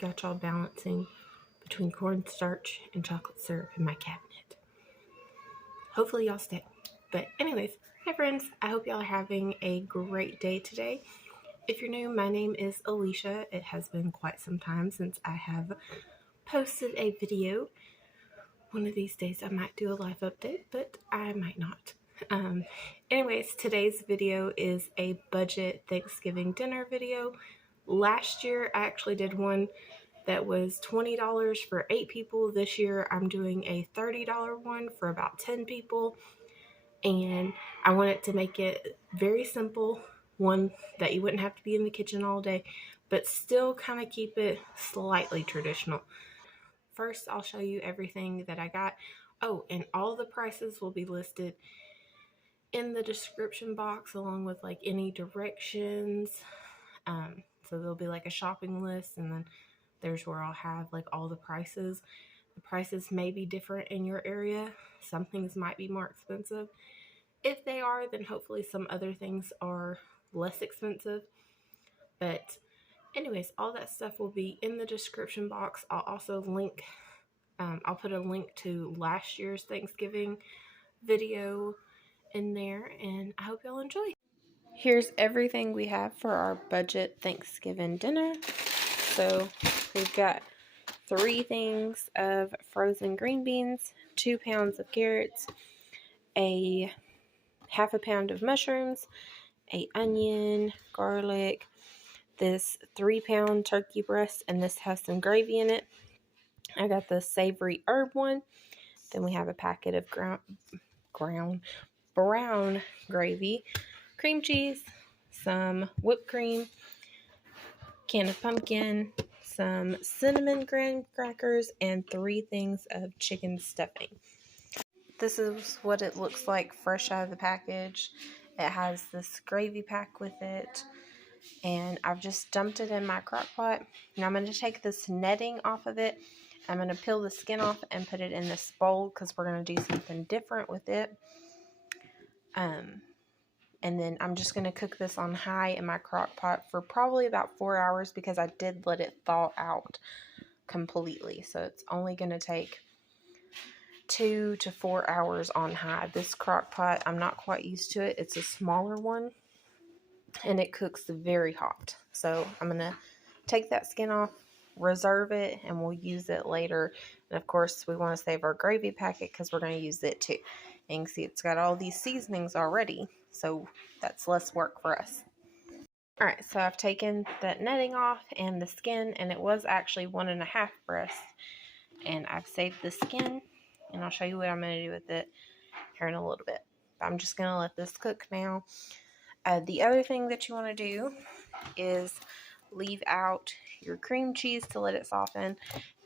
got y'all balancing between cornstarch and chocolate syrup in my cabinet. Hopefully y'all stay. But anyways, hi friends. I hope y'all are having a great day today. If you're new, my name is Alicia. It has been quite some time since I have posted a video. One of these days I might do a live update, but I might not. Anyways, today's video is a budget Thanksgiving dinner video. Last year I actually did one that was $20 for 8 people. This year I'm doing a $30 one for about 10 people. And I wanted to make it very simple, one that you wouldn't have to be in the kitchen all day, but still kind of keep it slightly traditional. First, I'll show you everything that I got. Oh, and all the prices will be listed in the description box along with like any directions. So there'll be like a shopping list, and then there's where I'll have like all the prices. The prices may be different in your area. Some things might be more expensive. If they are, then hopefully some other things are less expensive. But anyways, all that stuff will be in the description box. I'll also link, I'll put a link to last year's Thanksgiving video in there, and I hope y'all enjoy. Here's everything we have for our budget Thanksgiving dinner. So we've got 3 things of frozen green beans, 2 pounds of carrots, a half a pound of mushrooms, an onion, garlic, this 3-pound turkey breast, and this has some gravy in it. I got the savory herb one. Then we have a packet of brown gravy, cream cheese, some whipped cream, can of pumpkin, some cinnamon graham crackers, and 3 things of chicken stuffing. This is what it looks like fresh out of the package. It has this gravy pack with it, and I've just dumped it in my crock pot. Now I'm going to take this netting off of it. I'm going to peel the skin off and put it in this bowl because we're going to do something different with it. And then I'm just going to cook this on high in my crock pot for probably about 4 hours because I did let it thaw out completely. So it's only going to take 2 to 4 hours on high. This crock pot, I'm not quite used to it. It's a smaller one and it cooks very hot. So I'm going to take that skin off, reserve it, and we'll use it later. And of course, we want to save our gravy packet because we're going to use it too. And you can see it's got all these seasonings already, so that's less work for us. Alright, so I've taken that netting off and the skin, and it was actually 1.5 breasts. And I've saved the skin, and I'll show you what I'm going to do with it here in a little bit. I'm just going to let this cook now. The other thing that you want to do is leave out your cream cheese to let it soften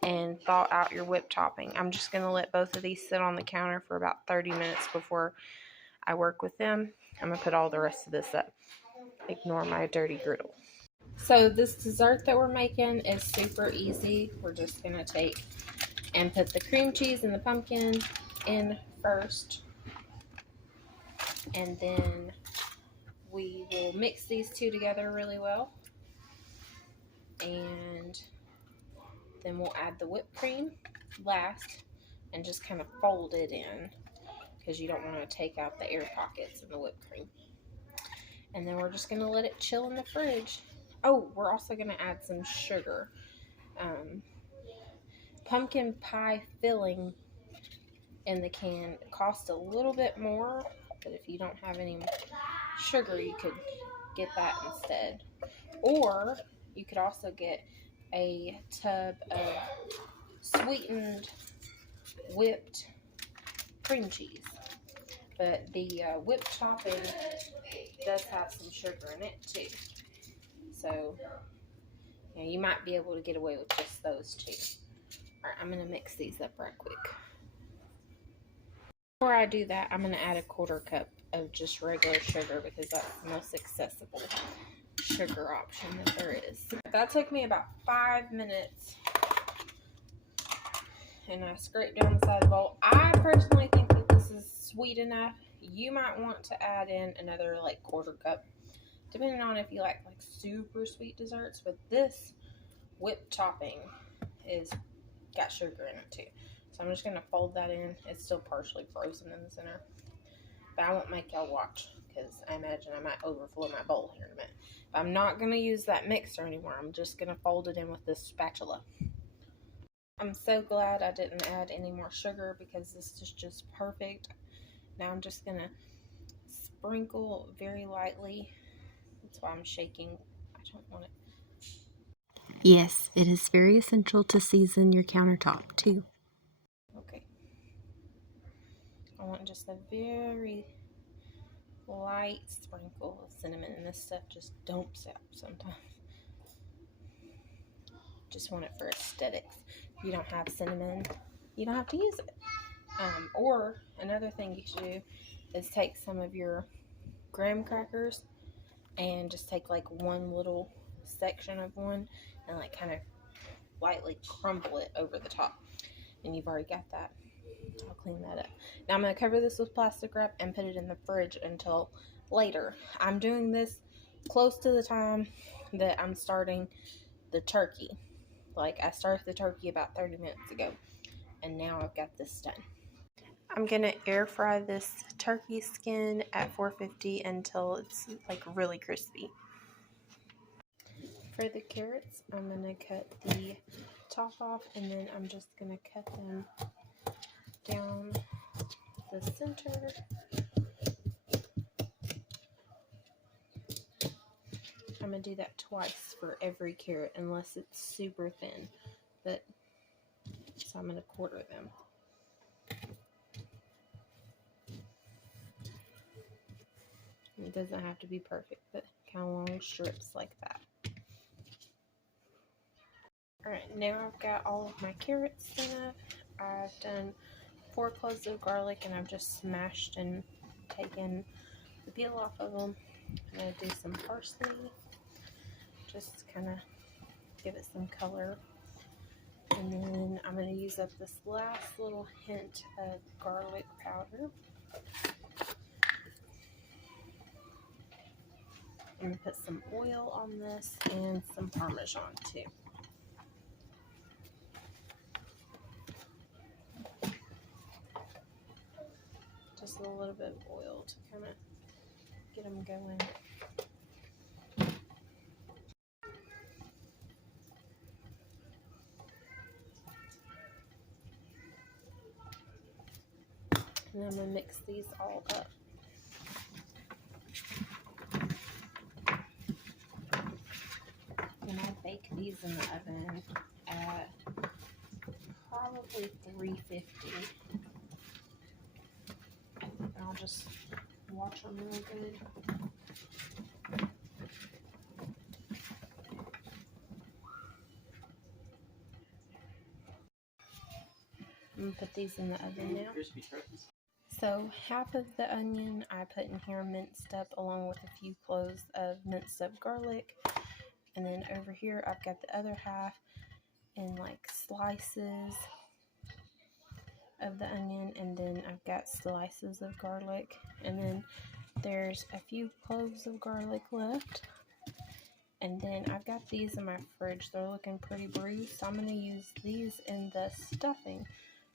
and thaw out your whipped topping. I'm just going to let both of these sit on the counter for about 30 minutes before I work with them. I'm going to put all the rest of this up. Ignore my dirty griddle. So this dessert that we're making is super easy. We're just going to take and put the cream cheese and the pumpkin in first. And then we will mix these two together really well. And then we'll add the whipped cream last and just kind of fold it in because you don't want to take out the air pockets in the whipped cream. And then we're just going to let it chill in the fridge. Oh, we're also going to add some sugar. Pumpkin pie filling in the can costs a little bit more, but if you don't have any sugar, you could get that instead. Or you could also get a tub of sweetened whipped cream cheese. But the whipped topping does have some sugar in it too. So you might be able to get away with just those two. Alright, I'm going to mix these up right quick. Before I do that, I'm going to add a 1/4 cup of just regular sugar because that's the most accessible sugar option that there is. That took me about 5 minutes, and I scraped down the side of the bowl. I personally think that this is sweet enough. You might want to add in another like 1/4 cup, depending on if you like super sweet desserts, but this whipped topping is got sugar in it too. So I'm just going to fold that in. It's still partially frozen in the center. But I won't make y'all watch because I imagine I might overflow my bowl here in a minute. But I'm not going to use that mixer anymore. I'm just going to fold it in with this spatula. I'm so glad I didn't add any more sugar because this is just perfect. Now I'm just going to sprinkle very lightly. That's why I'm shaking. I don't want it. Yes, it is very essential to season your countertop too. Okay. I want just a very light sprinkle of cinnamon, and this stuff just dumps out sometimes. Just want it for aesthetics. If you don't have cinnamon, you don't have to use it. Or another thing you should do is take some of your graham crackers and just take like one little section of one and like kind of lightly crumble it over the top. And you've already got that. I'll clean that up. Now I'm going to cover this with plastic wrap and put it in the fridge until later. I'm doing this close to the time that I'm starting the turkey. Like I started the turkey about 30 minutes ago, and now I've got this done. I'm going to air fry this turkey skin at 450 until it's like really crispy. For the carrots, I'm going to cut the top off, and then I'm just going to cut them down the center. I'm going to do that twice for every carrot unless it's super thin. So I'm going to quarter them. It doesn't have to be perfect, but kind of long strips like that. Alright, now I've got all of my carrots done up. I've done 4 cloves of garlic, and I've just smashed and taken the peel off of them. I'm going to do some parsley, just kind of give it some color. And then I'm going to use up this last little hint of garlic powder. I'm going to put some oil on this and some Parmesan too. Just a little bit of oil to kind of get them going. And I'm going to mix these all up. And I bake these in the oven at probably 350. And I'll just watch them real good. I'm going to put these in the oven now. So half of the onion I put in here minced up along with a few cloves of minced up garlic. And then over here I've got the other half in like slices of the onion, and then I've got slices of garlic, and then there's a few cloves of garlic left. And then I've got these in my fridge. They're looking pretty bruised, so I'm going to use these in the stuffing.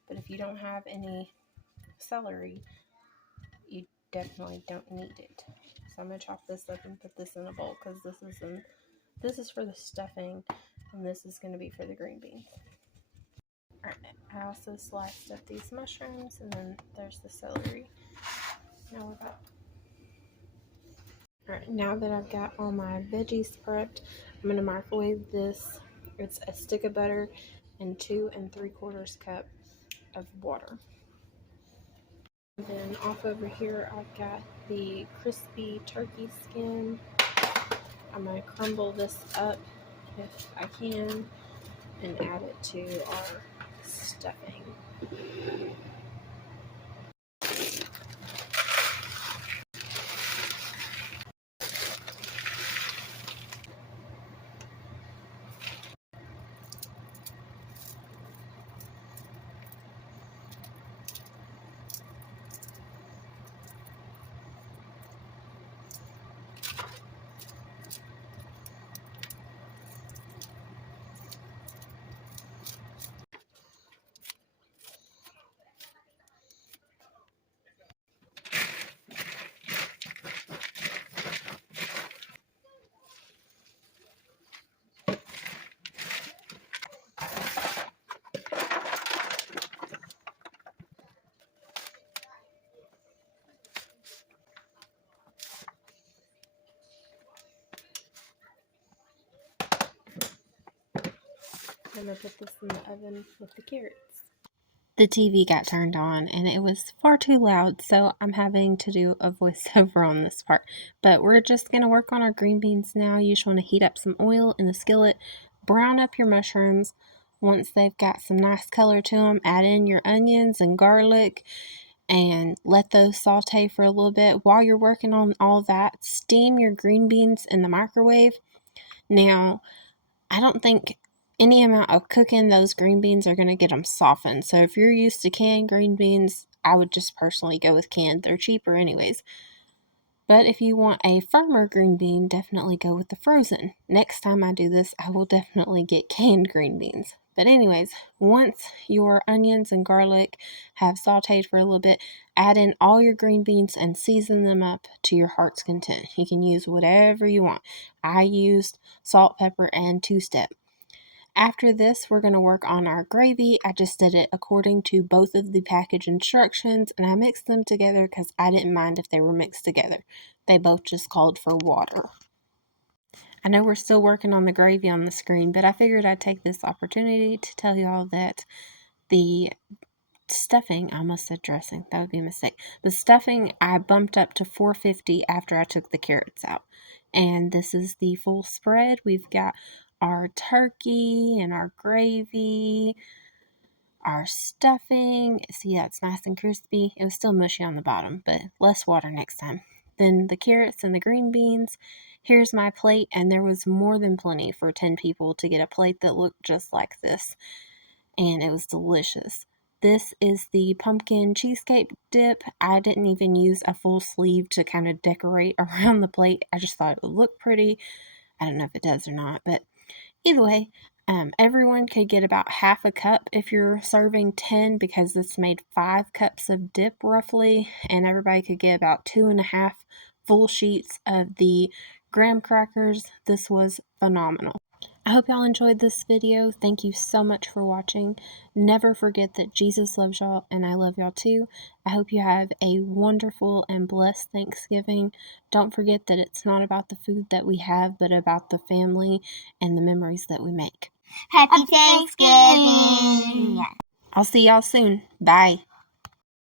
But if you don't have any celery, you definitely don't need it. So I'm going to chop this up and put this in a bowl, because this is for the stuffing, and this is going to be for the green beans. Alright, I also sliced up these mushrooms, and then there's the celery. Now we're back. Alright, now that I've got all my veggies prepped, I'm going to microwave this. It's a stick of butter and 2 3/4 cup of water. And then off over here, I've got the crispy turkey skin. I'm going to crumble this up if I can and add it to our stuffing. time I put this in the oven with the carrots. The TV got turned on and it was far too loud, so I'm having to do a voiceover on this part. But we're just going to work on our green beans now. You just want to heat up some oil in the skillet, brown up your mushrooms. Once they've got some nice color to them, add in your onions and garlic and let those saute for a little bit. While you're working on all that, steam your green beans in the microwave. Now, I don't think any amount of cooking those green beans are going to get them softened. So if you're used to canned green beans, I would just personally go with canned. They're cheaper anyways. But if you want a firmer green bean, definitely go with the frozen. Next time I do this, I will definitely get canned green beans. But anyways, once your onions and garlic have sauteed for a little bit, add in all your green beans and season them up to your heart's content. You can use whatever you want. I used salt, pepper, and two-step. After this, we're going to work on our gravy. I just did it according to both of the package instructions, and I mixed them together because I didn't mind if they were mixed together. They both just called for water. I know we're still working on the gravy on the screen, but I figured I'd take this opportunity to tell y'all that the stuffing, I almost said dressing, that would be a mistake. The stuffing I bumped up to 450 after I took the carrots out. And this is the full spread. We've got our turkey and our gravy, our stuffing. See, that's nice and crispy. It was still mushy on the bottom, but less water next time. Then the carrots and the green beans. Here's my plate, and there was more than plenty for 10 people to get a plate that looked just like this. And it was delicious. This is the pumpkin cheesecake dip. I didn't even use a full sleeve to kind of decorate around the plate. I just thought it would look pretty. I don't know if it does or not, but either way, everyone could get about half a cup if you're serving 10 because this made 5 cups of dip roughly, and everybody could get about 2.5 full sheets of the graham crackers. This was phenomenal. I hope y'all enjoyed this video. Thank you so much for watching. Never forget that Jesus loves y'all and I love y'all too. I hope you have a wonderful and blessed Thanksgiving. Don't forget that it's not about the food that we have, but about the family and the memories that we make. Happy Thanksgiving! I'll see y'all soon. Bye.